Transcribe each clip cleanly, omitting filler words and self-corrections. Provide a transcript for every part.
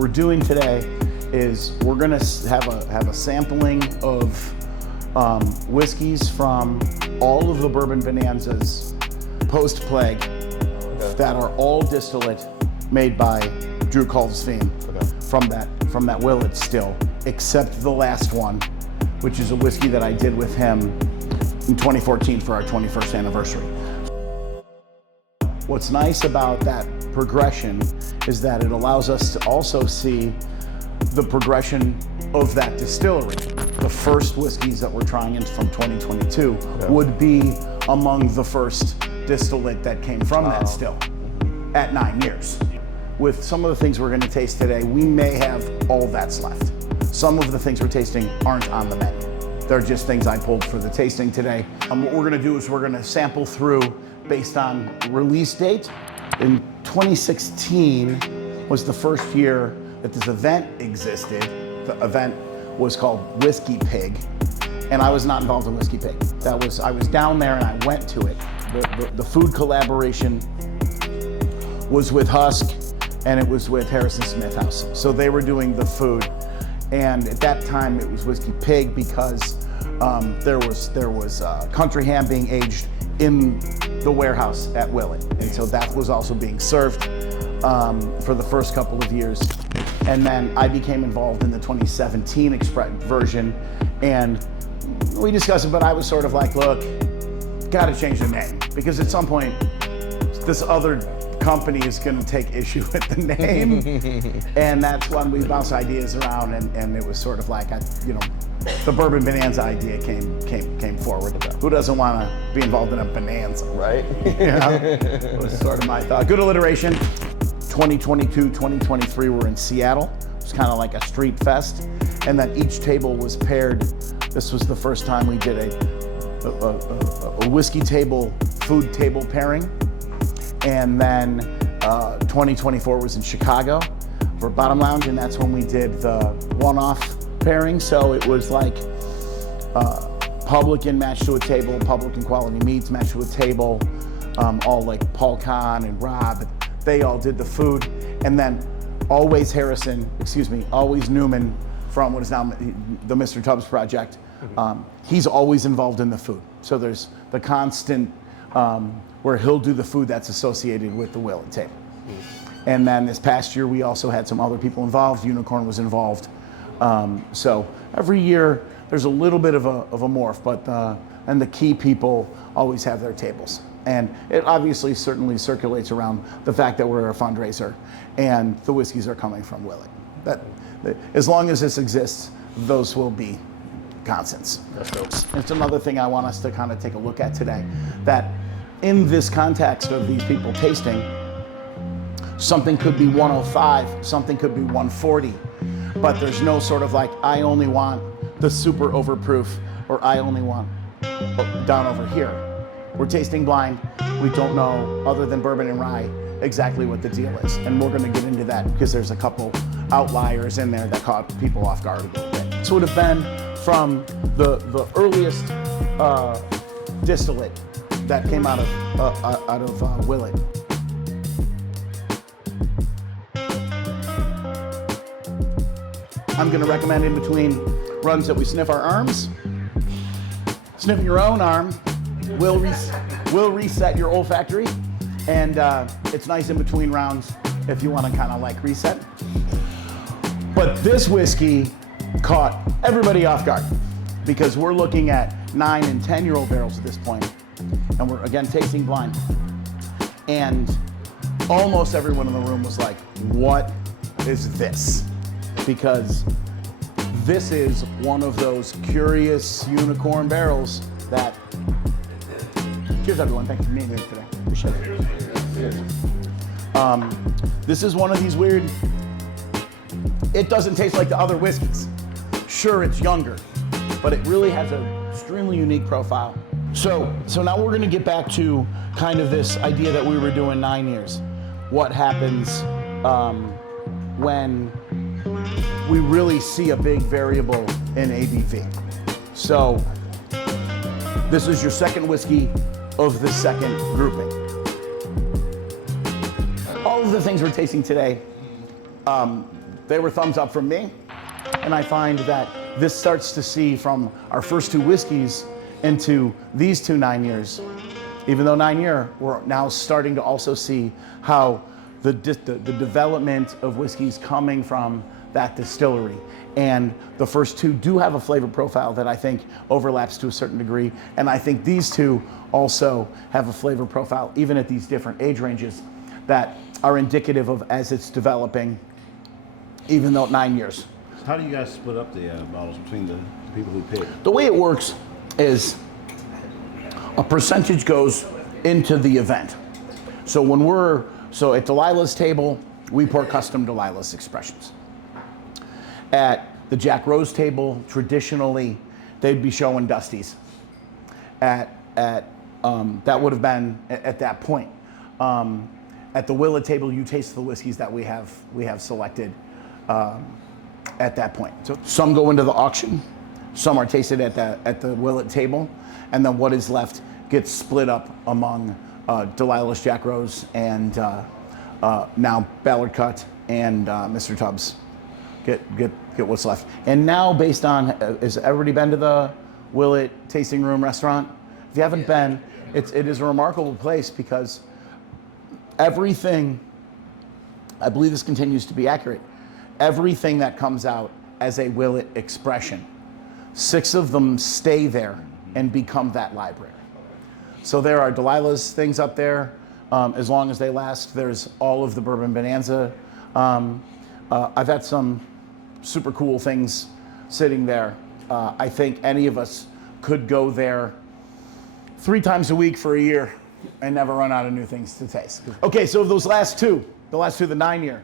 we're doing today is we're gonna have a sampling of whiskeys from all of the bourbon bonanzas post-plague that are all distillate made by Drew Caldsveen from that Willett still, except the last one, which is a whiskey that I did with him in 2014 for our 21st anniversary. What's nice about that progression is that it allows us to also see the progression of that distillery. The first whiskeys that we're trying in from 2022 would be among the first distillate that came from that still at 9 years. With some of the things we're going to taste today, we may have all that's left. Some of the things we're tasting aren't on the menu. They're just things I pulled for the tasting today. What we're going to do is we're going to sample through based on release date. In 2016 was the first year that this event existed. The event was called Whiskey Pig, and I was not involved in Whiskey Pig. I was down there and I went to it. The food collaboration was with Husk, and it was with Harrison Smith House. So they were doing the food, and at that time it was Whiskey Pig because there was country ham being aged in the warehouse at Willett, and so that was also being served for the first couple of years. And then I became involved in the 2017 version, and we discussed it, but I was sort of like, look, gotta change the name, because at some point this other company is going to take issue with the name. And that's when we bounced ideas around, and it was sort of like, the Bourbon Bonanza idea came forward. Who doesn't want to be involved in a bonanza, right? It was sort of my thought. Good alliteration. 2022, 2023 we're in Seattle. It was kind of like a street fest, and then each table was paired. This was the first time we did a whiskey table, food table pairing. And then 2024 was in Chicago for Bottom Lounge, and that's when we did the one-off pairing. So it was like Publican matched to a table, Publican Quality Meats matched to a table, all like Paul Kahn and Rob, they all did the food. And then always Newman from what is now the Mr. Tubbs Project. He's always involved in the food. So there's the constant, where he'll do the food that's associated with the Willett table. And then this past year, we also had some other people involved. Unicorn was involved. So every year, there's a little bit of a morph, but and the key people always have their tables. And it obviously certainly circulates around the fact that we're a fundraiser and the whiskeys are coming from Willett. As long as this exists, those will be constants. It's another thing I want us to kind of take a look at today, that in this context of these people tasting, something could be 105, something could be 140, but there's no sort of like, I only want the super overproof, or I only want down over here. We're tasting blind. We don't know, other than bourbon and rye, exactly what the deal is. And we're gonna get into that because there's a couple outliers in there that caught people off guard a little bit. This would have been from the earliest distillate that came out of Willett. I'm going to recommend in between runs that we sniff our arms. Sniffing your own arm will reset your olfactory, and it's nice in between rounds if you want to kind of like reset. But this whiskey caught everybody off guard because we're looking at 9 and 10-year-old barrels at this point. And we're, again, tasting blind. And almost everyone in the room was like, what is this? Because this is one of those curious unicorn barrels that... Cheers, everyone. Thanks for being here today. Appreciate it. This is one of these weird... It doesn't taste like the other whiskeys. Sure, it's younger, but it really has an extremely unique profile. So now we're going to get back to kind of this idea that we were doing 9 years. What happens when we really see a big variable in ABV? So this is your second whiskey of the second grouping. All of the things we're tasting today, they were thumbs up from me. And I find that this starts to see from our first 2 whiskeys into these 2 9-years. Even though 9-year, we're now starting to also see how the development of whiskeys coming from that distillery. And the first 2 do have a flavor profile that I think overlaps to a certain degree. And I think these 2 also have a flavor profile, even at these different age ranges, that are indicative of as it's developing, even though 9 years. How do you guys split up the bottles between the people who pick? The way it works is a percentage goes into the event. So so at Delilah's table, we pour custom Delilah's expressions. At the Jack Rose table, traditionally, they'd be showing Dusties. That would have been at that point. At the Willett table, you taste the whiskeys that we have selected at that point. So some go into the auction, some are tasted at the Willett table, and then what is left gets split up among Delilah's Jack Rose and now Ballard Cut and Mr. Tubbs. Get what's left. And now, based on, has everybody been to the Willett Tasting Room restaurant? If you haven't been, it is a remarkable place because everything, I believe this continues to be accurate, everything that comes out as a Willett expression, 6 of them stay there and become that library. So there are Delilah's things up there, as long as they last. There's all of the Bourbon Bonanza. I've had some super cool things sitting there. I think any of us could go there 3 times a week for a year and never run out of new things to taste. Okay, so those last 2, the 9-year,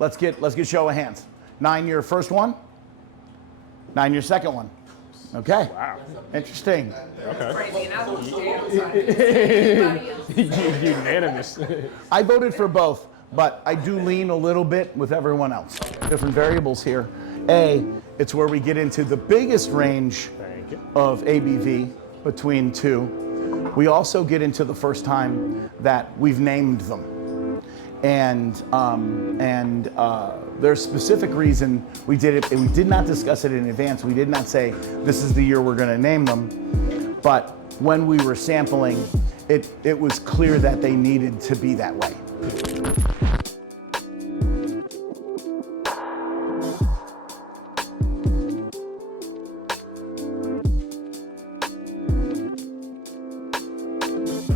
let's get show of hands. 9-year first one, 9-year second one. Okay. Wow. Interesting. Okay. Unanimous. I voted for both, but I do lean a little bit with everyone else. Different variables here. A, it's where we get into the biggest range of ABV between 2. We also get into the first time that we've named them. And there's specific reason we did it. We did not discuss it in advance. We did not say, this is the year we're gonna name them. But when we were sampling, it was clear that they needed to be that way.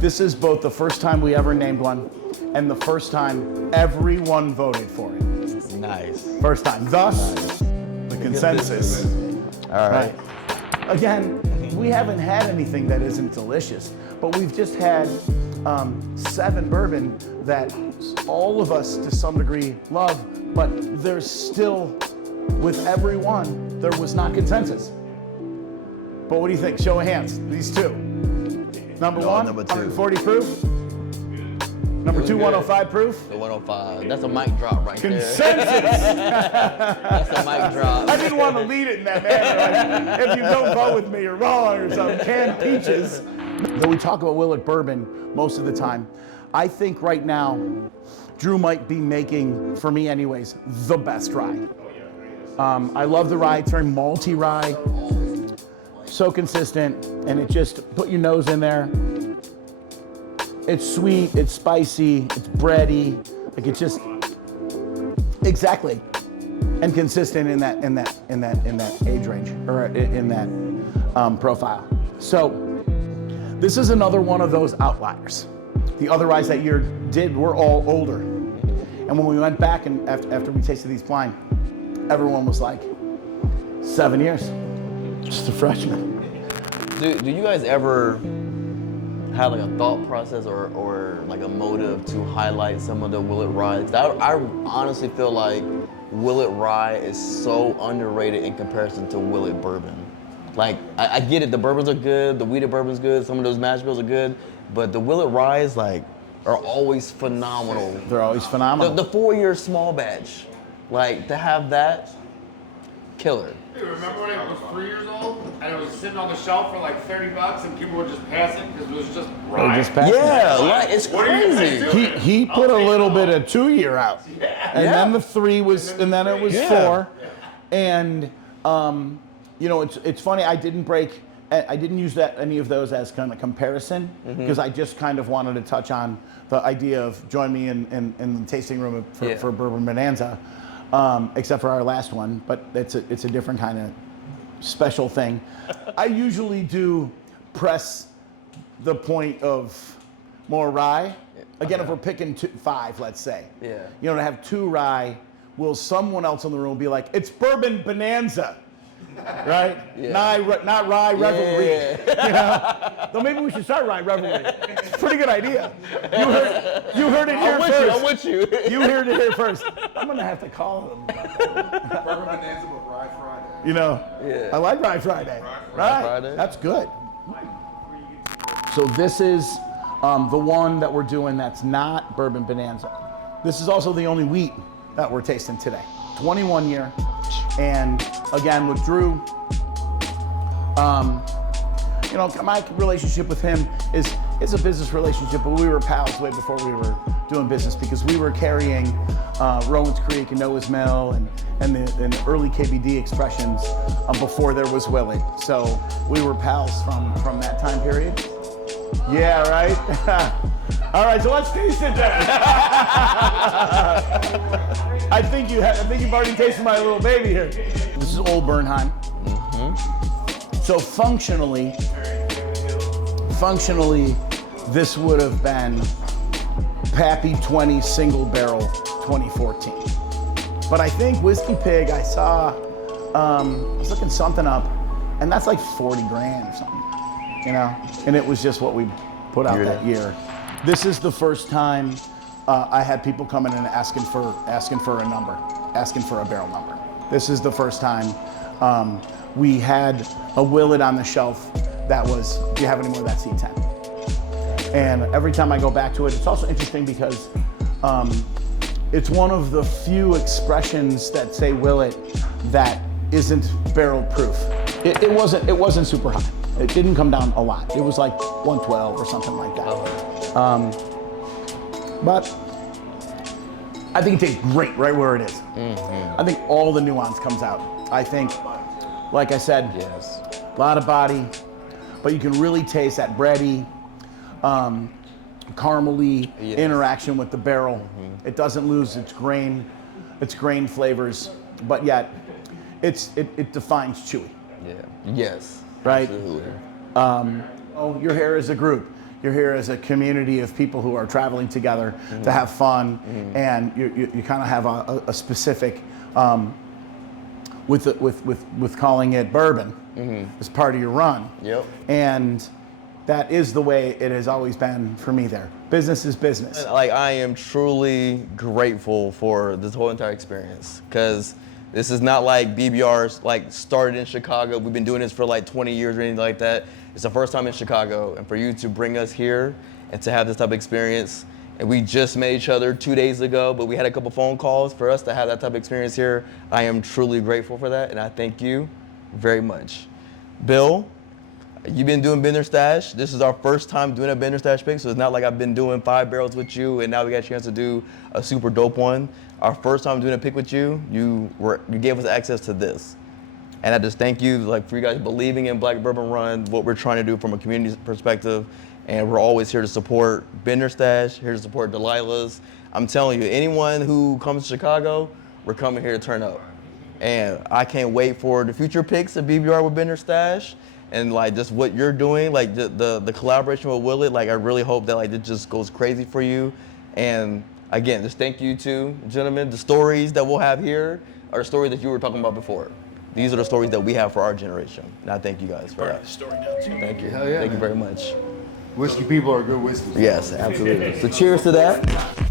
This is both the first time we ever named one and the first time everyone voted for it. Nice. First time. Thus, the consensus. All right. Again, we haven't had anything that isn't delicious, but we've just had 7 bourbon that all of us to some degree love, but there's still, with every one, there was not consensus. But what do you think? Show of hands, these 2. Number 1, number 2. 140 proof. Number 2, 105 proof. The 105. That's a mic drop right Consensus. That's a mic drop. I didn't want to lead it in that manner. Like, if you don't vote with me, you're wrong or something. Canned peaches. Though we talk about Willett bourbon most of the time, I think right now, Drew might be making, for me anyways, the best rye. I love the rye. It's very malty rye. So consistent, and it just put your nose in there. It's sweet, it's spicy, it's bready, like it's just exactly, and consistent in that age range or in that profile. So this is another one of those outliers. The other ryes that year were all older, and when we went back and after we tasted these blind, everyone was like, 7 years, just a freshman. Do you guys ever have like a thought process or like a motive to highlight some of the Willett rye? I honestly feel like Willett rye is so underrated in comparison to Willett bourbon. Like, I get it, the bourbons are good, the wheated bourbon's good, some of those mash bills are good, but the Willett ryes are always phenomenal. They're always phenomenal. The 4-year small batch, like to have that, killer. Dude, remember when I was 3 years old and it was sitting on the shelf for like $30 and people were just passing because it was just rye? Just passing. Yeah, like it's What are you crazy. guys doing? He put a little bit of 2-year out, and then the 3 was, and then it was 4, and you know, it's funny. I didn't use any of those as kind of comparison because I just kind of wanted to touch on the idea of join me in the tasting room for Bourbon Bonanza, except for our last one, but it's a different kind of special thing. I usually do press the point of more rye. Again, if we're picking 5, let's say, you know, to have 2 rye, will someone else in the room be like, it's Bourbon Bonanza, right? Not rye revelry. You know? Though maybe we should start rye revelry. It's a pretty good idea. You heard it here first. I'm with you. You heard it here first. I'm gonna have to call them. Bourbon Bonanza with Rye Friday. You know, I like Rye Friday. Rye Friday. That's good. So this is the one that we're doing that's not Bourbon Bonanza. This is also the only wheat that we're tasting today. 21 year. And again, with Drew, you know, my relationship with him is a business relationship, but we were pals way before we were doing business because we were carrying Rowan's Creek and Noah's Mill and the early KBD expressions before there was Willett. So we were pals from that time period. Yeah, right? All right, so let's taste it then. I think you've already tasted my little baby here. This is Old Bernheim. So functionally, this would have been Pappy 20 single barrel 2014. But I think Whiskey Pig, I saw, I was looking something up, and that's like 40 grand or something, you know? And it was just what we put out that year. This is the first time I had people coming in and asking for a number, asking for a barrel number. This is the first time we had a Willett on the shelf that was, do you have any more of that C10? And every time I go back to it, it's also interesting because it's one of the few expressions that say Willett that isn't barrel proof. It wasn't super high. It didn't come down a lot. It was like 112 or something like that. But I think it tastes great right where it is. I think all the nuance comes out. I think, like I said, a lot of body, but you can really taste that bready, caramely interaction with the barrel. It doesn't lose its grain flavors, but yet it defines chewy. Yes. Right? Absolutely. You're here as a group. You're here as a community of people who are traveling together to have fun, and you kind of have a specific, with calling it bourbon as part of your run. And that is the way it has always been for me there. Business is business. Like, I am truly grateful for this whole entire experience, because this is not like BBR's like started in Chicago. We've been doing this for like 20 years or anything like that. It's the first time in Chicago, and for you to bring us here and to have this type of experience, and we just met each other 2 days ago, but we had a couple phone calls for us to have that type of experience here. I am truly grateful for that, and I thank you very much. Bill, you've been doing Bender Stash. This is our first time doing a Bender Stash pick, so it's not like I've been doing 5 barrels with you, and now we got a chance to do a super dope one. Our first time doing a pick with you, you gave us access to this. And I just thank you, like, for you guys believing in Black Bourbon Run, what we're trying to do from a community perspective. And we're always here to support Bender Stash, here to support Delilah's. I'm telling you, anyone who comes to Chicago, we're coming here to turn up. And I can't wait for the future picks of BBR with Bender Stash. And like just what you're doing, like the collaboration with Willett, like I really hope that like it just goes crazy for you. And again, just thank you two gentlemen. The stories that we'll have here are stories that you were talking about before. These are the stories that we have for our generation. And I thank you guys for that. Thank you. Hell yeah, Thank you man. very much. Whiskey people are good whiskey. Yes, absolutely. So cheers to that.